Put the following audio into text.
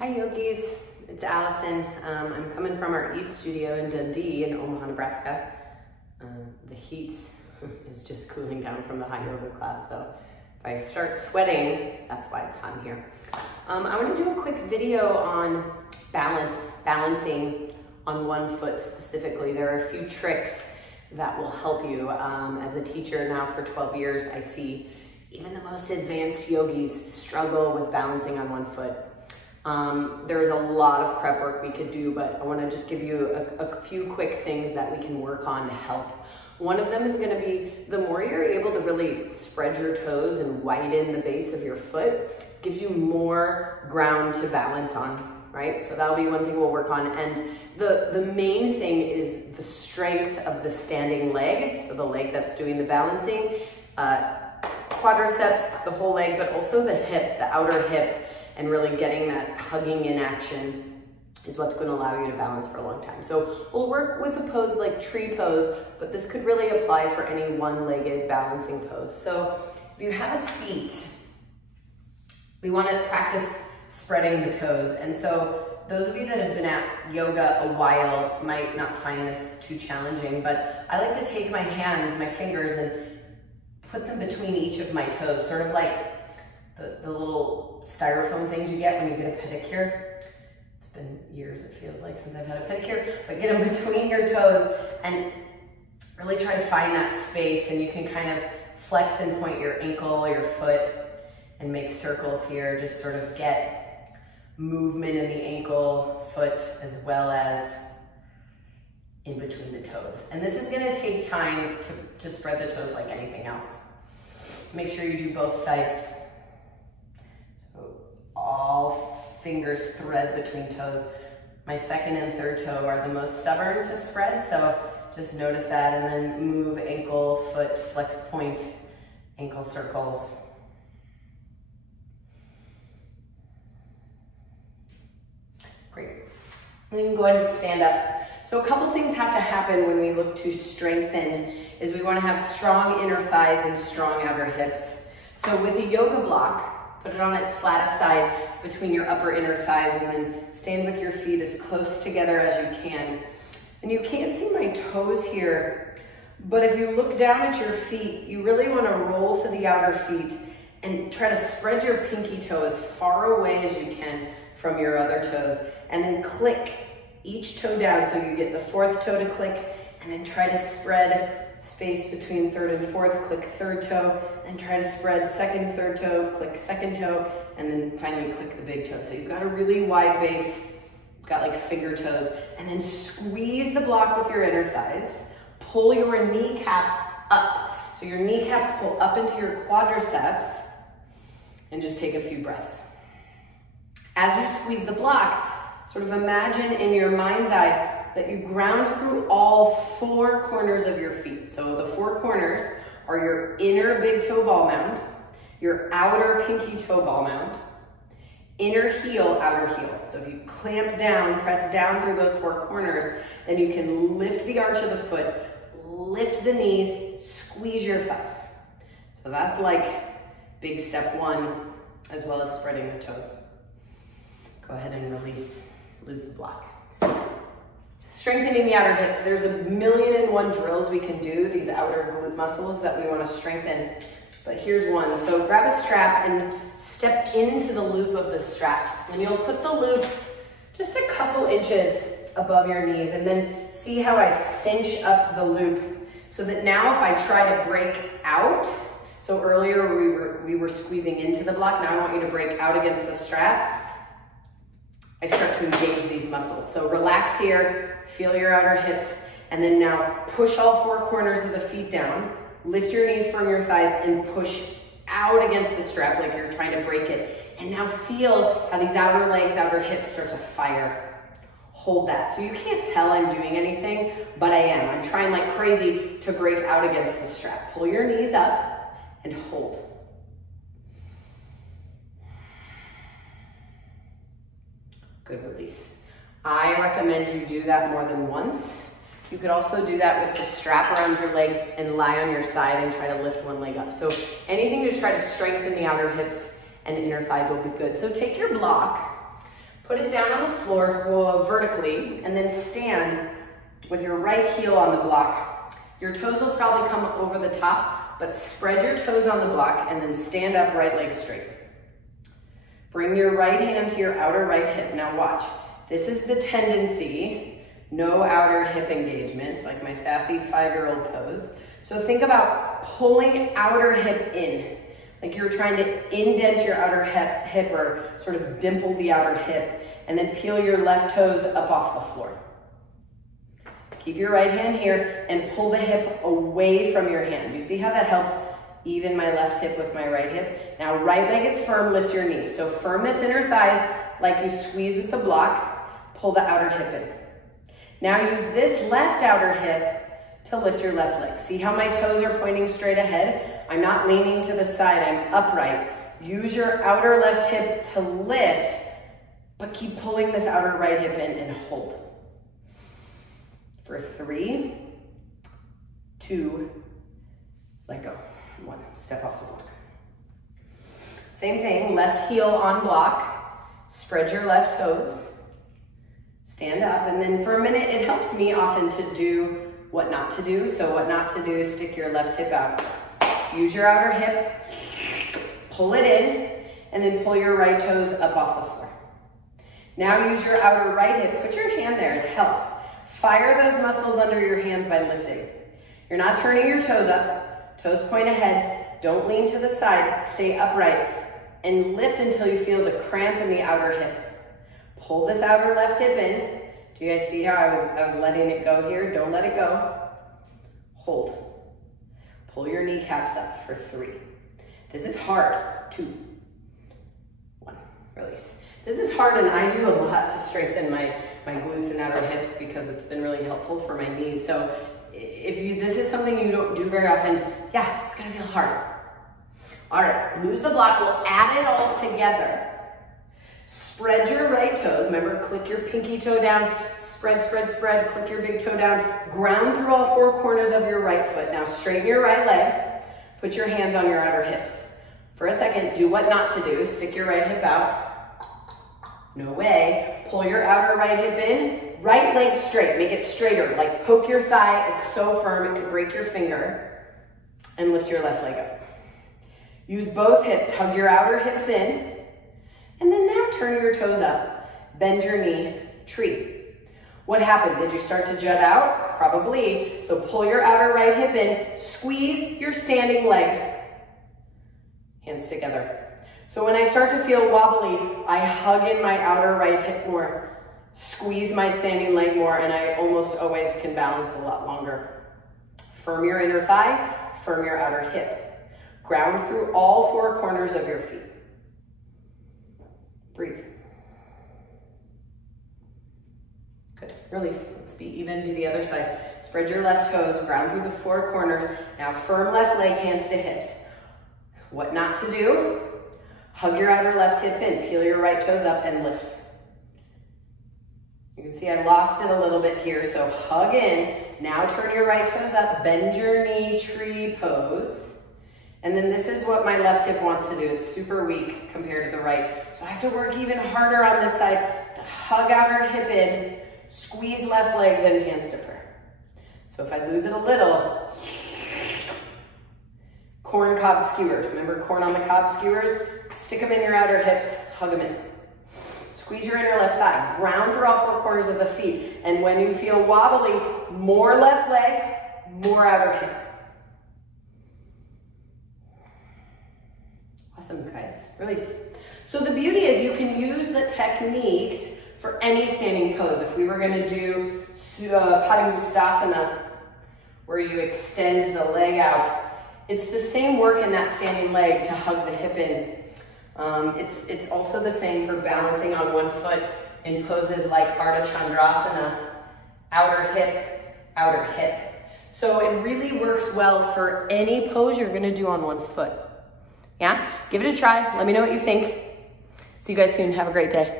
Hi yogis, it's Allison. I'm coming from our East studio in Dundee in Omaha, Nebraska. The heat is just cooling down from the hot yoga class, so if I start sweating, that's why it's hot in here. I want to do a quick video on balancing on one foot specifically. There are a few tricks that will help you. As a teacher now for 12 years, I see even the most advanced yogis struggle with balancing on one foot. There's a lot of prep work we could do, but I want to just give you a few quick things that we can work on to help. One of them is going to be the more you're able to really spread your toes and widen the base of your foot, gives you more ground to balance on, right? So that'll be one thing we'll work on. And the main thing is the strength of the standing leg, so the leg that's doing the balancing, quadriceps, the whole leg, but also the hip, the outer hip, and really getting that hugging in action is what's going to allow you to balance for a long time. So we'll work with a pose like tree pose, but this could really apply for any one-legged balancing pose. So if you have a seat, we want to practice spreading the toes. And so those of you that have been at yoga a while might not find this too challenging, but I like to take my hands, my fingers, and put them between each of my toes, sort of like the little styrofoam things you get when you get a pedicure. It's been years, it feels like, since I've had a pedicure, but get them between your toes and really try to find that space, and you can kind of flex and point your ankle, your foot, and make circles here. Just sort of get movement in the ankle, foot, as well as in between the toes. And this is gonna take time to spread the toes like anything else. Make sure you do both sides. All fingers thread between toes. My second and third toe are the most stubborn to spread, so just notice that, and then move ankle, foot, flex point, ankle circles. Great. And then you can go ahead and stand up. So a couple things have to happen when we look to strengthen is we want to have strong inner thighs and strong outer hips. So with a yoga block, put it on its flattest side between your upper inner thighs, and then stand with your feet as close together as you can. And you can't see my toes here, but if you look down at your feet, you really want to roll to the outer feet and try to spread your pinky toe as far away as you can from your other toes, and then click each toe down so you get the fourth toe to click, and then try to spread space between third and fourth, click third toe, and try to spread second, third toe, click second toe, and then finally click the big toe. So you've got a really wide base, you've got like finger toes, and then squeeze the block with your inner thighs, pull your kneecaps up. So your kneecaps pull up into your quadriceps, and just take a few breaths. As you squeeze the block, sort of imagine in your mind's eye that you ground through all four corners of your feet. So the four corners are your inner big toe ball mound, your outer pinky toe ball mound, inner heel, outer heel. So if you clamp down, press down through those four corners, then you can lift the arch of the foot, lift the knees, squeeze your thighs. So that's like big step one, as well as spreading the toes. Go ahead and release, lose the block. Strengthening the outer hips. There's 1,000,001 drills we can do, these outer glute muscles that we want to strengthen. But here's one. So grab a strap and step into the loop of the strap. And you'll put the loop just a couple inches above your knees, and then see how I cinch up the loop so that now if I try to break out, so earlier we were squeezing into the block, now I want you to break out against the strap. I start to engage these muscles. So relax here, feel your outer hips, and then now push all four corners of the feet down, lift your knees from your thighs, and push out against the strap like you're trying to break it. And now feel how these outer legs, outer hips start to fire. Hold that. So you can't tell I'm doing anything, but I am. I'm trying like crazy to break out against the strap. Pull your knees up and hold. Good release. I recommend you do that more than once. You could also do that with the strap around your legs and lie on your side and try to lift one leg up. So anything to try to strengthen the outer hips and inner thighs will be good. So take your block, Put it down on the floor vertically, and then stand with your right heel on the block. Your toes will probably come over the top, but spread your toes on the block and then stand up, right leg straight. Bring your right hand to your outer right hip. Now watch, this is the tendency, no outer hip engagements, like my sassy 5-year-old pose. So think about pulling outer hip in, like you're trying to indent your outer hip or sort of dimple the outer hip, and then peel your left toes up off the floor. Keep your right hand here and pull the hip away from your hand. You see how that helps even my left hip with my right hip? Now right leg is firm, lift your knees. So firm this inner thighs like you squeeze with the block, pull the outer hip in. Now use this left outer hip to lift your left leg. See how my toes are pointing straight ahead? I'm not leaning to the side, I'm upright. Use your outer left hip to lift, but keep pulling this outer right hip in and hold. For 3, 2, let go. 1, step off the block. Same thing, left heel on block, spread your left toes, stand up, and then for a minute, it helps me often to do what not to do. So what not to do, stick your left hip out. Use your outer hip, pull it in, and then pull your right toes up off the floor. Now use your outer right hip, put your hand there, it helps. Fire those muscles under your hands by lifting. You're not turning your toes up, toes point ahead, don't lean to the side, stay upright, and lift until you feel the cramp in the outer hip. Pull this outer left hip in. Do you guys see how I was letting it go here? Don't let it go. Hold. Pull your kneecaps up for 3. This is hard. 2, 1, release. This is hard, and I do a lot to strengthen my glutes and outer hips because it's been really helpful for my knees. So if this is something you don't do very often, yeah, it's gonna feel hard. All right, lose the block, we'll add it all together. Spread your right toes, remember, click your pinky toe down, spread, spread, spread, click your big toe down, ground through all 4 corners of your right foot. Now straighten your right leg, put your hands on your outer hips. For a second, do what not to do, stick your right hip out. No way. Pull your outer right hip in, right leg straight, make it straighter, like poke your thigh, it's so firm it could break your finger, and lift your left leg up. Use both hips, hug your outer hips in, and then now turn your toes up, bend your knee, tree. What happened? Did you start to jut out? Probably. So pull your outer right hip in, squeeze your standing leg, hands together. So when I start to feel wobbly, I hug in my outer right hip more, squeeze my standing leg more, and I almost always can balance a lot longer. Firm your inner thigh, firm your outer hip. Ground through all 4 corners of your feet. Breathe. Good, release. Let's be even, do the other side. Spread your left toes, ground through the 4 corners. Now firm left leg, hands to hips. What not to do? Hug your outer left hip in, peel your right toes up and lift. You can see I lost it a little bit here, so hug in. Now turn your right toes up, bend your knee, tree pose. And then this is what my left hip wants to do. It's super weak compared to the right. So I have to work even harder on this side to hug outer hip in, squeeze left leg, then hands to prayer. So if I lose it a little, corn cob skewers. Remember corn on the cob skewers? Stick them in your outer hips, hug them in. Squeeze your inner left thigh, ground through all 4 corners of the feet. And when you feel wobbly, more left leg, more outer hip. Awesome, guys, release. So the beauty is you can use the techniques for any standing pose. If we were gonna do Padangusthasana, where you extend the leg out, it's the same work in that standing leg to hug the hip in. It's also the same for balancing on 1 foot in poses like Ardha Chandrasana, outer hip. So it really works well for any pose you're gonna do on 1 foot. Yeah, give it a try. Let me know what you think. See you guys soon. Have a great day.